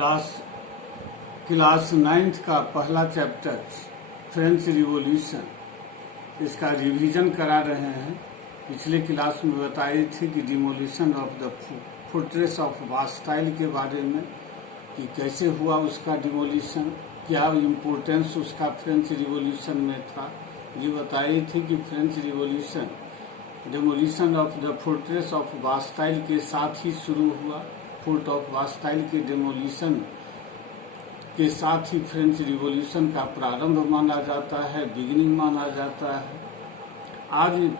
Class class 9th का पहला chapter French revolution, इसका रिवीजन करा रहे हैं। पिछले क्लास में बताई थी कि demolition of the fortress of Bastille के बारे में, कि कैसे हुआ उसका डिमोलिशन, क्या इम्पोर्टेंस उसका फ्रेंच रिवॉल्यूशन में था। ये बताई थी कि French revolution demolition of the fortress of Bastille के साथ ही शुरू हुआ। फोर्ट ऑफ बास्टाइल के डिमोलिशन के साथ ही फ्रेंच रिवॉल्यूशन का प्रारंभ माना जाता है, बिगिनिंग माना जाता है। आज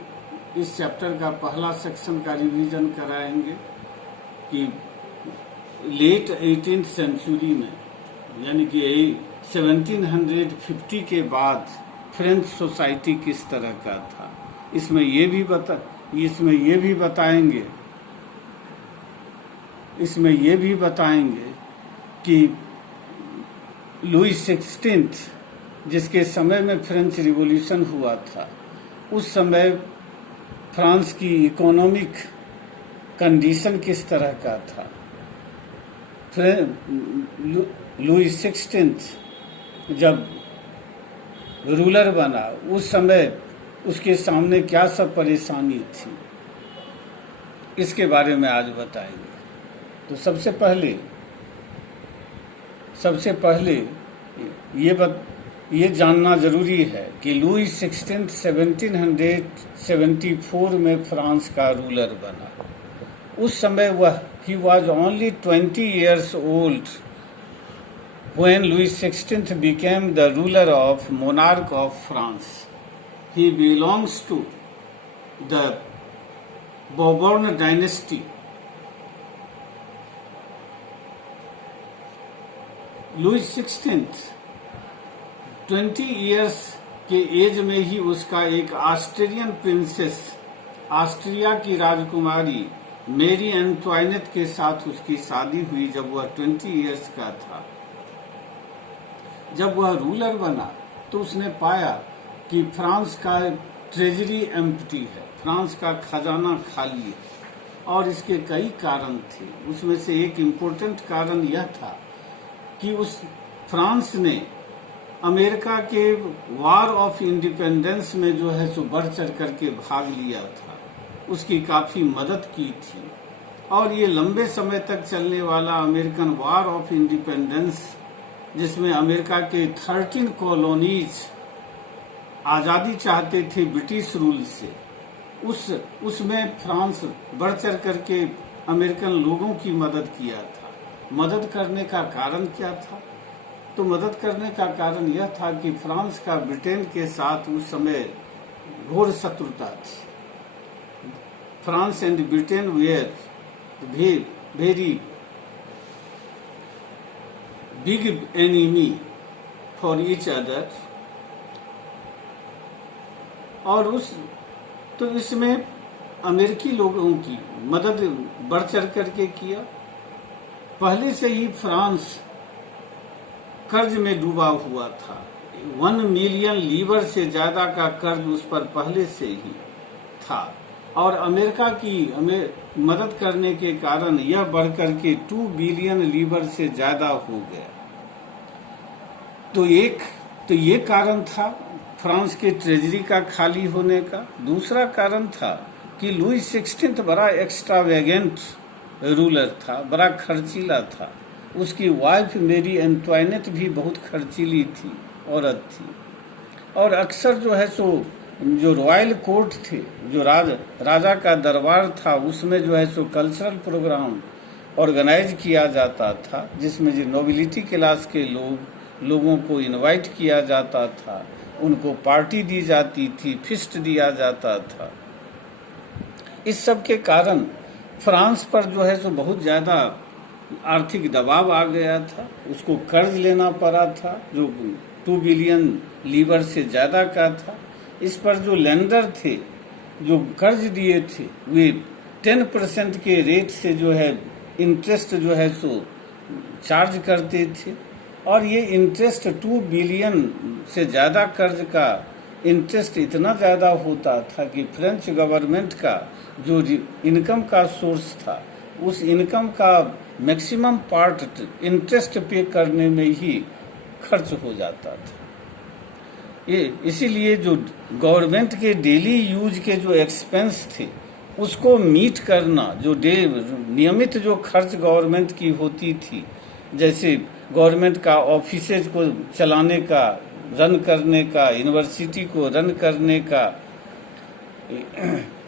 इस चैप्टर का पहला सेक्शन का रिवीजन कराएंगे कि लेट 18th सेंचुरी में, यानी कि 1750 के बाद फ्रेंच सोसाइटी किस तरह का था। इसमें ये भी बताएंगे कि लुई 16 जिसके समय में फ्रेंच रिवॉल्यूशन हुआ था, उस समय फ्रांस की इकोनॉमिक कंडीशन किस तरह का था। लुई 16 जब रूलर बना, उस समय उसके सामने क्या सब परेशानी थी, इसके बारे में आज बताएंगे। तो सबसे पहले ये जानना जरूरी है कि लुई 16 1774 में फ्रांस का रूलर बना। उस समय he was only 20 years old when Louis XVI became the ruler of monarch of France. He belongs to the Bourbon dynasty. Louis 16 20 years के एज में ही उसका एक ऑस्ट्रियन प्रिंसेस, ऑस्ट्रिया की राजकुमारी मेरी एंटवाइनेट के साथ उसकी शादी हुई जब वह 20 इयर्स का था। जब वह रूलर बना तो उसने पाया कि फ्रांस का ट्रेजरी एम्प्टी है, फ्रांस का खजाना खाली है, और इसके कई कारण थे। उसमें से एक इम्पोर्टेंट कारण यह था कि उस फ्रांस ने अमेरिका के वार ऑफ इंडिपेंडेंस में जो है सो बढ़ चढ़ करके भाग लिया था, उसकी काफी मदद की थी। और ये लंबे समय तक चलने वाला अमेरिकन वार ऑफ इंडिपेंडेंस, जिसमें अमेरिका के 13 कॉलोनीज आजादी चाहते थे ब्रिटिश रूल से, उसमें फ्रांस बढ़ चढ़ करके अमेरिकन लोगों की मदद किया था। मदद करने का कारण क्या था? तो मदद करने का कारण यह था कि फ्रांस का ब्रिटेन के साथ उस समय घोर शत्रुता थी। France and Britain were very big enemy for each other. और इसमें अमेरिकी लोगों की मदद बढ़ चढ़ करके किया। पहले से ही फ्रांस कर्ज में डूबा हुआ था। 1 मिलियन लीवर से ज्यादा का कर्ज उस पर पहले से ही था, और अमेरिका की मदद करने के कारण यह बढ़कर के 2 बिलियन लीवर से ज्यादा हो गया। तो ये कारण था फ्रांस के ट्रेजरी का खाली होने का। दूसरा कारण था कि लुई 16 बड़ा एक्स्ट्रावेगेंट रूलर था, बड़ा खर्चीला था। उसकी वाइफ मेरी एंटवाइनेट भी बहुत खर्चीली थी, औरत थी। और अक्सर जो है सो जो रॉयल कोर्ट थे, जो राजा का दरबार था, उसमें जो है सो कल्चरल प्रोग्राम ऑर्गेनाइज किया जाता था, जिसमें जो नोबिलिटी क्लास के लोगों को इनवाइट किया जाता था, उनको पार्टी दी जाती थी, फिस्ट दिया जाता था। इस सब के कारण फ्रांस पर जो है सो बहुत ज्यादा आर्थिक दबाव आ गया था। उसको कर्ज लेना पड़ा था जो 2 बिलियन लीवर से ज्यादा का था। इस पर जो लेंडर थे, जो कर्ज दिए थे, वे 10% के रेट से जो है इंटरेस्ट जो है सो चार्ज करते थे। और ये इंटरेस्ट 2 बिलियन से ज्यादा कर्ज का इंटरेस्ट इतना ज्यादा होता था कि फ्रेंच गवर्नमेंट का जो इनकम का सोर्स था, उस इनकम का मैक्सिमम पार्ट इंटरेस्ट पे करने में ही खर्च हो जाता था। ये इसीलिए जो गवर्नमेंट के डेली यूज के जो एक्सपेंस थे उसको मीट करना, जो नियमित जो खर्च गवर्नमेंट की होती थी, जैसे गवर्नमेंट का ऑफिसेज को चलाने का, रन करने का, यूनिवर्सिटी को रन करने का,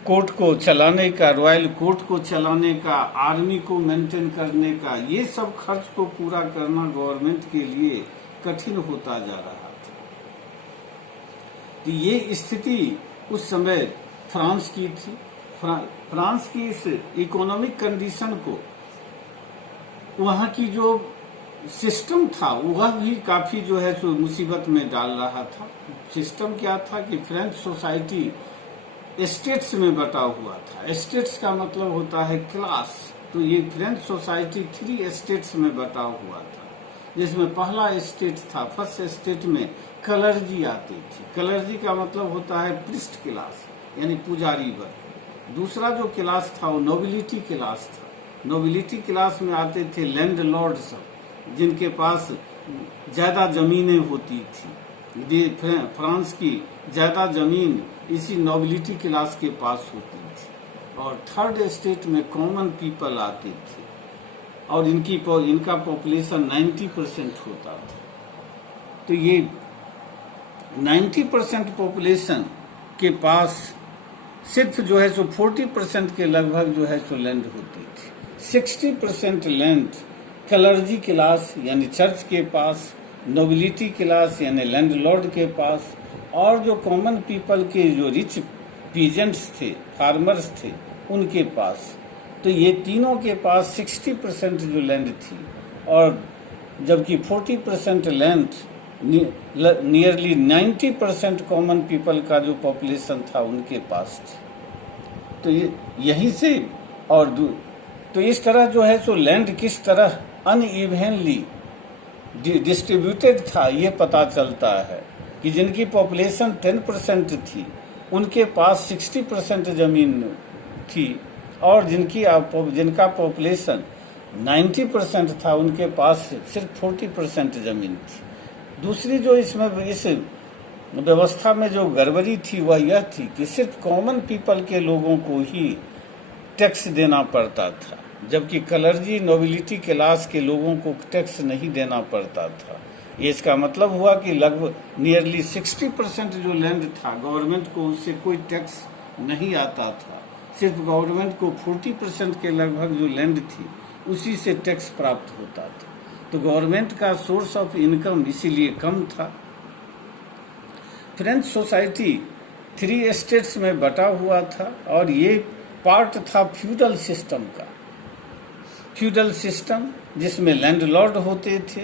कोर्ट को चलाने का, रॉयल कोर्ट को चलाने का, आर्मी को मेंटेन करने का, ये सब खर्च को पूरा करना गवर्नमेंट के लिए कठिन होता जा रहा था। तो ये स्थिति उस समय फ्रांस की थी। फ्रांस की इस इकोनॉमिक कंडीशन को, वहाँ की जो सिस्टम था वह भी काफी जो है सो मुसीबत में डाल रहा था। सिस्टम क्या था कि फ्रेंच सोसाइटी स्टेट्स में बटा हुआ था। स्टेट्स का मतलब होता है क्लास। तो ये फ्रेंच सोसाइटी 3 स्टेट्स में बटा हुआ था, जिसमें पहला स्टेट था, फर्स्ट स्टेट में कलर्जी आती थी। कलर्जी का मतलब होता है प्रिस्ट क्लास, यानी पुजारी वर्ग। दूसरा जो क्लास था वो नोबिलिटी क्लास था। नोबिलिटी क्लास में आते थे लैंड लॉर्ड सब, जिनके पास ज्यादा जमीनें होती थी। फ्रांस की ज्यादा जमीन इसी नोबिलिटी क्लास के पास होती थी। और थर्ड स्टेट में कॉमन पीपल आते थे, और इनका पॉपुलेशन 90% होता था। तो ये 90% पॉपुलेशन के पास सिर्फ जो है सो 40% के लगभग जो है सो लैंड होती थी। 60% लैंड क्लर्जी क्लास यानी चर्च के पास, नोबिलिटी क्लास यानी लैंडलॉर्ड के पास, और जो कॉमन पीपल के जो रिच पीजेंट्स थे, फार्मर्स थे, उनके पास। तो ये तीनों के पास 60% जो लैंड थी, और जबकि 40% लैंड, नियरली 90% कॉमन पीपल का जो पॉपुलेशन था उनके पास थी। तो यहीं से तो इस तरह जो है सो लैंड किस तरह अनइवनली डिस्ट्रीब्यूटेड था, ये पता चलता है कि जिनकी पॉपुलेशन 10% थी उनके पास 60% जमीन थी, और जिनका पॉपुलेशन 90% था उनके पास सिर्फ 40% जमीन थी। दूसरी जो इसमें इस व्यवस्था में जो गड़बड़ी थी वह यह थी कि सिर्फ कॉमन पीपल के लोगों को ही टैक्स देना पड़ता था, जबकि क्लर्जी नोबिलिटी क्लास के लोगों को टैक्स नहीं देना पड़ता था। इसका मतलब हुआ कि लगभग नियरली 60% जो लैंड था गवर्नमेंट को उससे कोई टैक्स नहीं आता था। सिर्फ गवर्नमेंट को 40% के लगभग जो लैंड थी उसी से टैक्स प्राप्त होता था। तो गवर्नमेंट का सोर्स ऑफ इनकम इसीलिए कम था। फ्रेंच सोसाइटी 3 स्टेट्स में बटा हुआ था, और ये पार्ट था फ्यूडल सिस्टम का। फ्यूडल सिस्टम जिसमें लैंडलॉर्ड होते थे।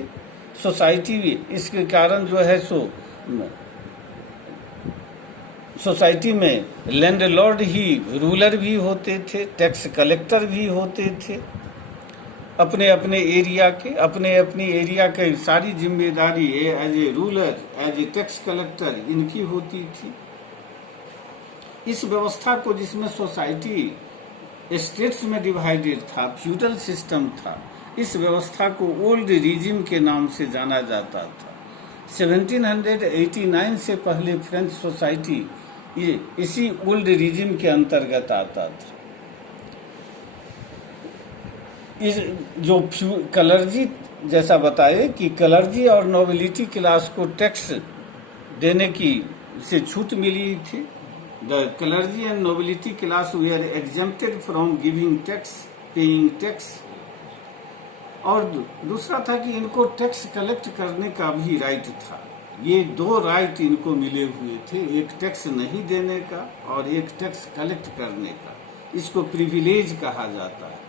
सोसाइटी इसके कारण जो है सो सोसाइटी में लैंडलॉर्ड ही रूलर भी होते थे, टैक्स कलेक्टर भी होते थे। अपने अपने एरिया के सारी जिम्मेदारी as a ruler, as a tax collector इनकी होती थी। इस व्यवस्था को, जिसमें सोसाइटी स्टेट्स में डिवाइडेड था, फ्यूडल सिस्टम था, इस व्यवस्था को ओल्ड रिजिम के नाम से जाना जाता था। 1789 से पहले फ्रेंच सोसाइटी ये इसी ओल्ड रिजिम के अंतर्गत आता था। इस जो क्लर्जी, जैसा बताए कि क्लर्जी और नोबिलिटी क्लास को टैक्स देने की से छूट मिली थी। The clergy and nobility class were exempted from giving tax, paying tax। और दूसरा था कि इनको टैक्स कलेक्ट करने का भी राइट था। ये 2 राइट इनको मिले हुए थे, एक टैक्स नहीं देने का और एक टैक्स कलेक्ट करने का। इसको प्रिविलेज कहा जाता है,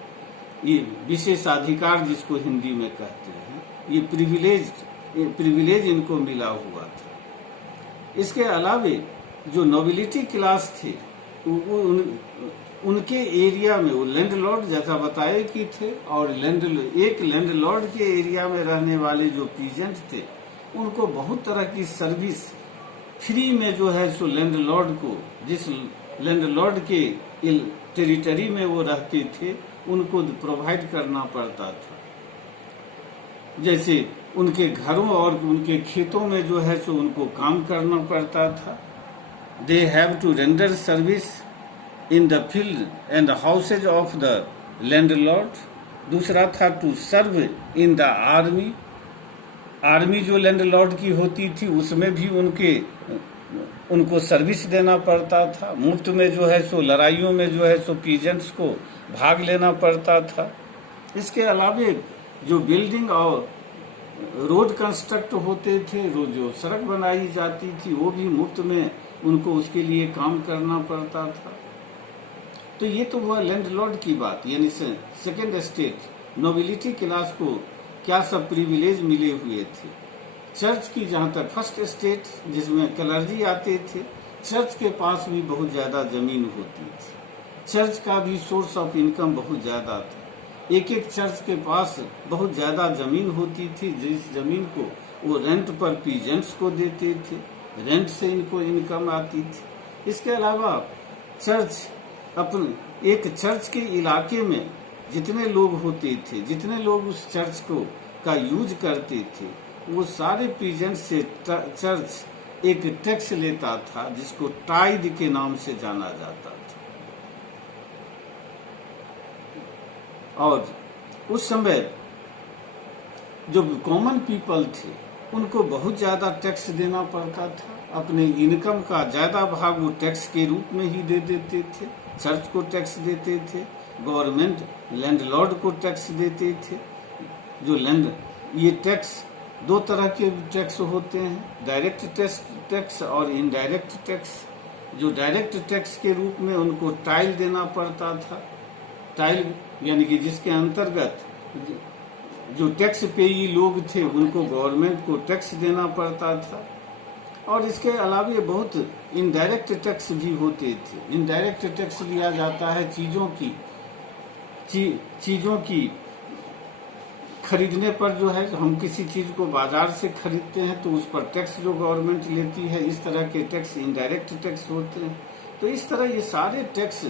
ये विशेषाधिकार जिसको हिंदी में कहते हैं, ये प्रिविलेज इनको मिला हुआ था। इसके अलावे जो नोबिलिटी क्लास थे उनके एरिया में वो लैंडलॉर्ड जैसा बताए कि थे, और एक लैंडलॉर्ड के एरिया में रहने वाले जो पीजेंट थे उनको बहुत तरह की सर्विस फ्री में जो है सो लैंडलॉर्ड को, जिस लैंडलॉर्ड के टेरिटरी में वो रहते थे उनको प्रोवाइड करना पड़ता था। जैसे उनके घरों और उनके खेतों में जो है सो उनको काम करना पड़ता था। They have to render service in the field and houses of the landlord. दूसरा था to serve in the army. Army जो लैंडलॉर्ड की होती थी उसमें भी उनको सर्विस देना पड़ता था। मुफ्त में जो है सो लड़ाइयों में जो है सो पीजेंट्स को भाग लेना पड़ता था। इसके अलावे जो बिल्डिंग और रोड कंस्ट्रक्ट होते थे, जो सड़क बनाई जाती थी, वो भी मुफ्त में उनको उसके लिए काम करना पड़ता था। तो ये तो हुआ लैंडलॉर्ड की बात, यानी सेकेंड स्टेट नोबिलिटी क्लास को क्या सब प्रिविलेज मिले हुए थे। चर्च की जहाँ तक फर्स्ट स्टेट जिसमें क्लर्जी आते थे, चर्च के पास भी बहुत ज़्यादा ज़मीन होती थी। चर्च का भी सोर्स ऑफ इनकम बहुत ज़्यादा था। एक एक चर्च के पास बहुत ज़्यादा ज़मीन होती थी, जिस ज़मीन को वो रेंट पर पीजेंट्स को देते थे, रेंट से इनको इनकम आती थी। इसके अलावा चर्च अपने एक चर्च के इलाके में जितने लोग होते थे, जितने लोग उस चर्च को का यूज करते थे, वो सारे पीजेंट से चर्च एक टैक्स लेता था जिसको टाइद के नाम से जाना जाता था। और उस समय जो कॉमन पीपल थे उनको बहुत ज़्यादा टैक्स देना पड़ता था। अपने इनकम का ज़्यादा भाग वो टैक्स के रूप में ही दे देते थे। चर्च को टैक्स देते थे, गवर्नमेंट लैंडलॉर्ड को टैक्स देते थे। जो ये टैक्स दो तरह के टैक्स होते हैं, डायरेक्ट टैक्स और इनडायरेक्ट टैक्स। जो डायरेक्ट टैक्स के रूप में उनको टाइल देना पड़ता था। टाइल यानी कि जिसके अंतर्गत जो टैक्स पेयी लोग थे उनको गवर्नमेंट को टैक्स देना पड़ता था। और इसके अलावा बहुत इनडायरेक्ट टैक्स भी होते थे। इनडायरेक्ट टैक्स लिया जाता है चीज़ों की खरीदने पर। जो है हम किसी चीज़ को बाजार से खरीदते हैं तो उस पर टैक्स जो गवर्नमेंट लेती है, इस तरह के टैक्स इनडायरेक्ट टैक्स होते हैं। तो इस तरह ये सारे टैक्स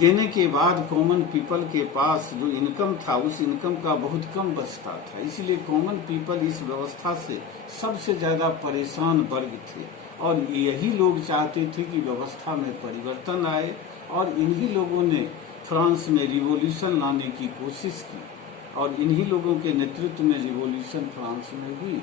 देने के बाद कॉमन पीपल के पास जो इनकम था उस इनकम का बहुत कम बचता था। इसलिए कॉमन पीपल इस व्यवस्था से सबसे ज्यादा परेशान वर्ग थे और यही लोग चाहते थे कि व्यवस्था में परिवर्तन आए। और इन्हीं लोगों ने फ्रांस में रिवॉल्यूशन लाने की कोशिश की और इन्हीं लोगों के नेतृत्व में रिवॉल्यूशन फ्रांस में हुई।